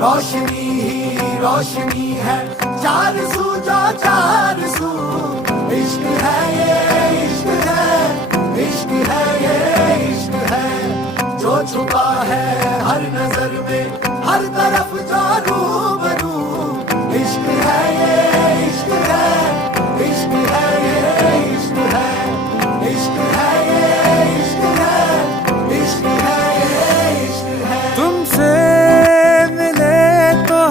रोशनी ही रोशनी है, चार सू जो चार सू। इश्क है ये इश्क है, इश्क है ये इश्क है। जो छुपा है हर नजर में, हर तरफ जो रूब